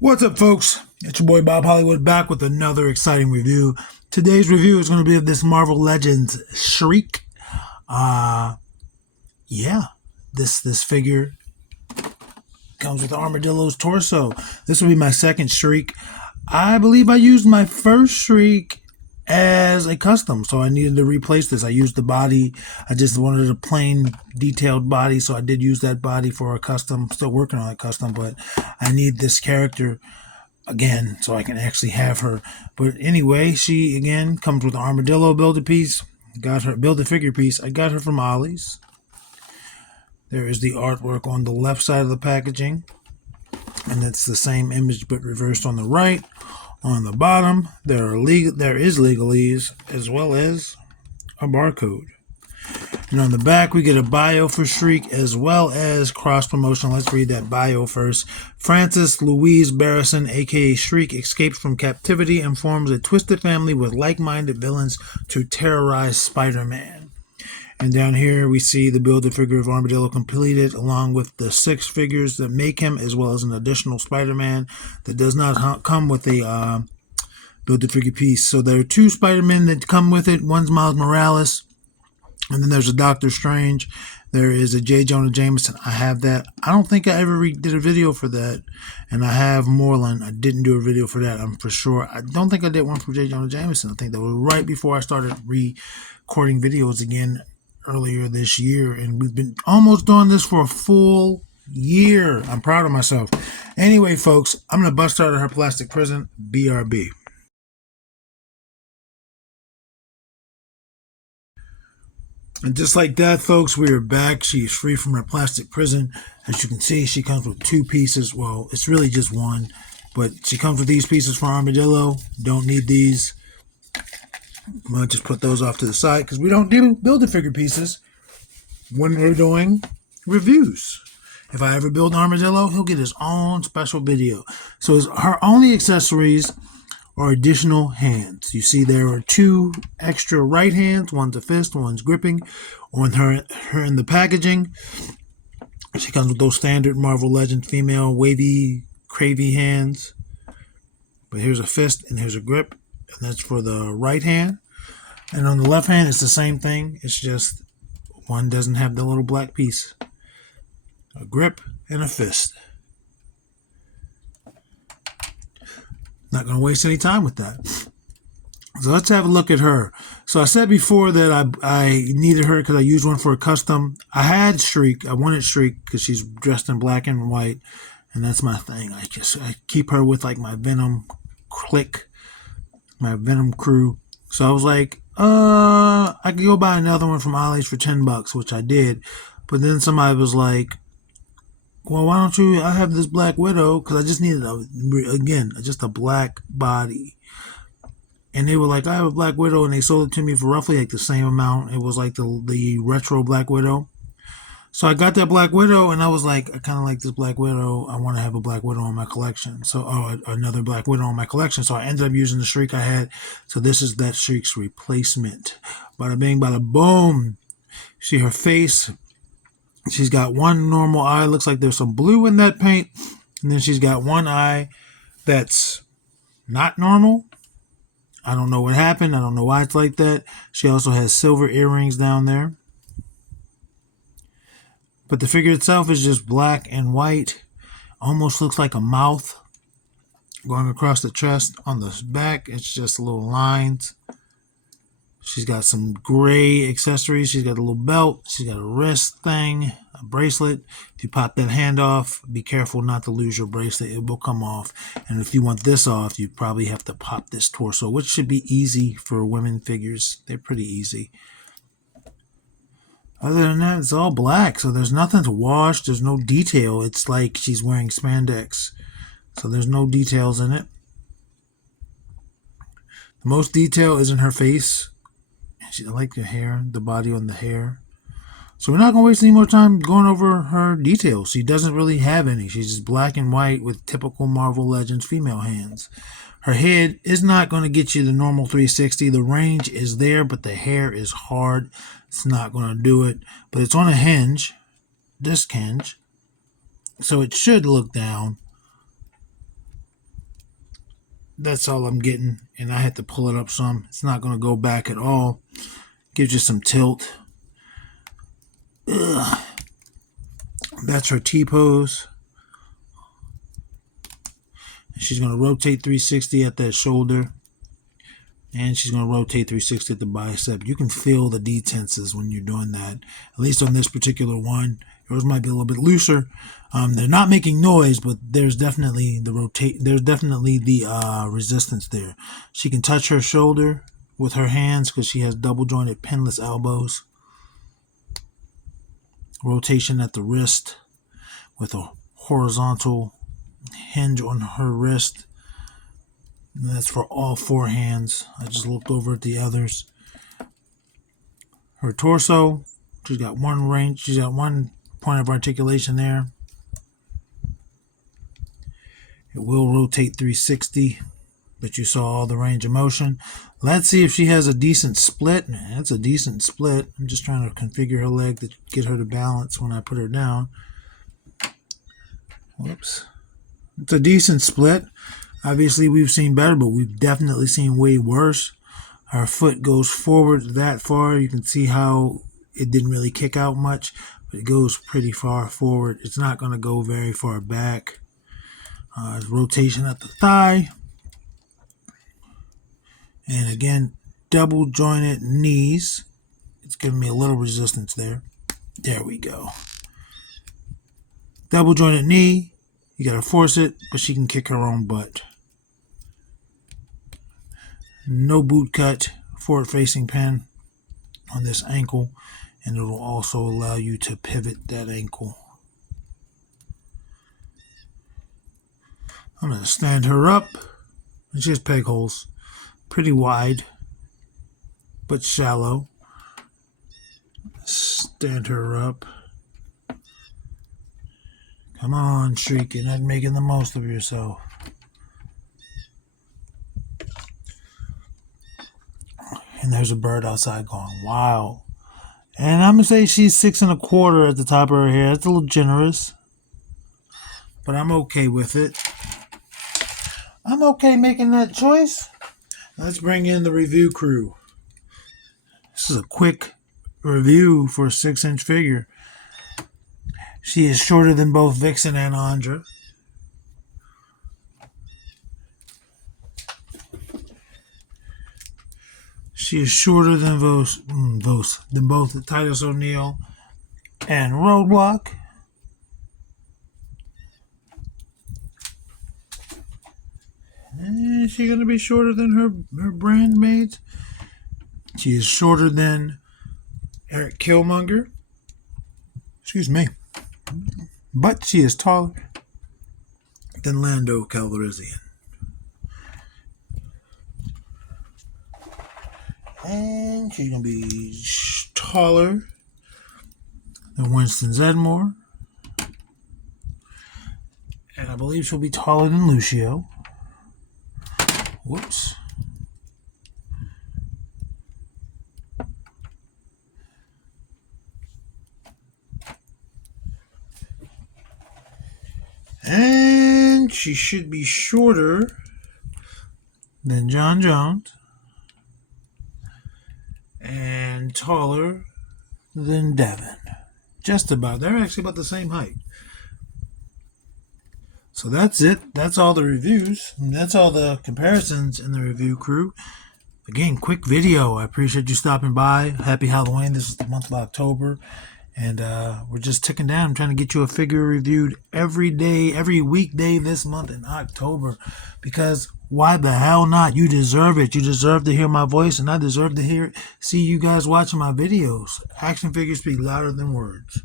What's up, folks? It's your boy Bob Hollywood back with another exciting review. Today's review is going to be of this Marvel Legends Shriek. Uh, yeah, this figure comes with Armadillo's torso. This will be my second Shriek. I believe I used my first Shriek as a custom, so I needed to replace this. I used the body. I just wanted a plain detailed body, so I did use that body for a custom. Still working on a custom, but I need this character again so I can actually have her. But anyway, she again comes with an Armadillo build-a-piece. Got her build-a-figure piece. I got her from Ollie's. There is the artwork on the left side of the packaging, and it's the same image but reversed on the right. On the bottom, there is legalese as well as a barcode. And on the back, we get a bio for Shriek as well as cross promotion. Let's read that bio first. Frances Louise Barrison, aka Shriek, escapes from captivity and forms a twisted family with like-minded villains to terrorize Spider-Man. And down here, we see the build-a-figure of Armadillo completed, along with the 6 figures that make him, as well as an additional Spider-Man that does not come with a build-a-figure piece. So there are 2 Spider-Men that come with it. One's Miles Morales, and then there's a Doctor Strange. There is a J. Jonah Jameson. I have that. I don't think I ever did a video for that. And I have Moreland. I didn't do a video for that, I'm for sure. I don't think I did one for J. Jonah Jameson. I think that was right before I started recording videos again earlier this year. And we've been almost doing this for a full year. I'm proud of myself. Anyway, folks, I'm going to bust out of her plastic prison. BRB. And just like that, folks, we are back. She is free from her plastic prison. As you can see, she comes with 2 pieces. Well, it's really just one, but she comes with these pieces for Armadillo. Don't need these. I'm going to just put those off to the side because we don't do build-a-figure pieces when we're doing reviews. If I ever build an Armadillo, he'll get his own special video. So her only accessories are additional hands. You see there are 2 extra right hands. One's a fist, one's gripping. On her in the packaging, she comes with those standard Marvel Legends female wavy, cravey hands. But here's a fist and here's a grip, and that's for the right hand. And on the left hand, it's the same thing. It's just one doesn't have the little black piece. A grip and a fist. Not going to waste any time with that. So let's have a look at her. So I said before that I needed her because I used one for a custom. I had Shriek. I wanted Shriek because she's dressed in black and white, and that's my thing. I keep her with like my Venom clique, my Venom crew. So I was like, I could go buy another one from Ollie's for $10, which I did. But then somebody was like, well, why don't you, I have this Black Widow, because I just needed, just a black body. And they were like, I have a Black Widow, and they sold it to me for roughly like the same amount. It was like the retro Black Widow. So I got that Black Widow, and I was like, I kind of like this Black Widow. I want to have a Black Widow in my collection. So, another Black Widow in my collection. So I ended up using the Shriek I had. So this is that Shriek's replacement. Bada bing, bada boom. See her face. She's got one normal eye. Looks like there's some blue in that paint. And then she's got one eye that's not normal. I don't know what happened. I don't know why it's like that. She also has silver earrings down there. But the figure itself is just black and white. Almost looks like a mouth going across the chest. On the back, it's just little lines. She's got some gray accessories. She's got a little belt. She's got a wrist thing, a bracelet. If you pop that hand off, be careful not to lose your bracelet. It will come off. And if you want this off, you probably have to pop this torso, which should be easy for women figures. They're pretty easy. Other than that, it's all black, so there's nothing to wash. There's no detail. It's like she's wearing spandex, so there's no details in it. The most detail is in her face. I like the hair, the body on the hair. So we're not going to waste any more time going over her details. She doesn't really have any. She's just black and white with typical Marvel Legends female hands. Her head is not going to get you the normal 360. The range is there, but the hair is hard. It's not going to do it. But it's on a hinge, disc hinge. So it should look down. that's all I'm getting, and I had to pull it up some. It's not going to go back at all. Gives you some tilt. Ugh. That's her T-pose. She's going to rotate 360 at that shoulder. And she's going to rotate 360 at the bicep. You can feel the detenses when you're doing that. At least on this particular one. Yours might be a little bit looser. They're not making noise, but there's definitely the resistance there. She can touch her shoulder with her hands because she has double jointed pinless elbows. Rotation at the wrist with a horizontal hinge on her wrist. And that's for all four hands. I just looked over at the others. Her torso, she's got one range. She's got one point of articulation there. It will rotate 360, but you saw all the range of motion. Let's see if she has a decent split. Man, that's a decent split. I'm just trying to configure her leg to get her to balance when I put her down. Whoops. It's a decent split. Obviously, we've seen better, but we've definitely seen way worse. Her foot goes forward that far. You can see how it didn't really kick out much, but it goes pretty far forward. It's not going to go very far back. Rotation at the thigh. And again, double jointed knees. It's giving me a little resistance there. There we go. Double jointed knee. You got to force it, but she can kick her own butt. No boot cut, forward facing pin on this ankle, and it will also allow you to pivot that ankle. I'm going to stand her up, and she has peg holes, pretty wide, but shallow. Stand her up. Come on, Shriek, you're not making the most of yourself. And there's a bird outside going, wow. And I'm going to say she's 6 1/4 at the top of her hair. That's a little generous. But I'm okay with it. I'm okay making that choice. Let's bring in the review crew. This is a quick review for a 6-inch figure. She is shorter than both Vixen and Andra. She is shorter than both Titus O'Neil and Roadblock. And she's going to be shorter than her brand mates. She is shorter than Eric Killmonger. Excuse me. But she is taller than Lando Calrissian. And she's going to be taller than Winston Zedmore. And I believe she'll be taller than Lucio. Whoops. And she should be shorter than John Jones. And taller than Devin. Just about. They're actually about the same height. So that's it. That's all the reviews. That's all the comparisons in the review crew. Again, quick video. I appreciate you stopping by. Happy Halloween. This is the month of October. And we're just ticking down. I'm trying to get you a figure reviewed every day, every weekday this month in October. Because why the hell not? You deserve it. You deserve to hear my voice, and I deserve to see you guys watching my videos. Action figures speak louder than words.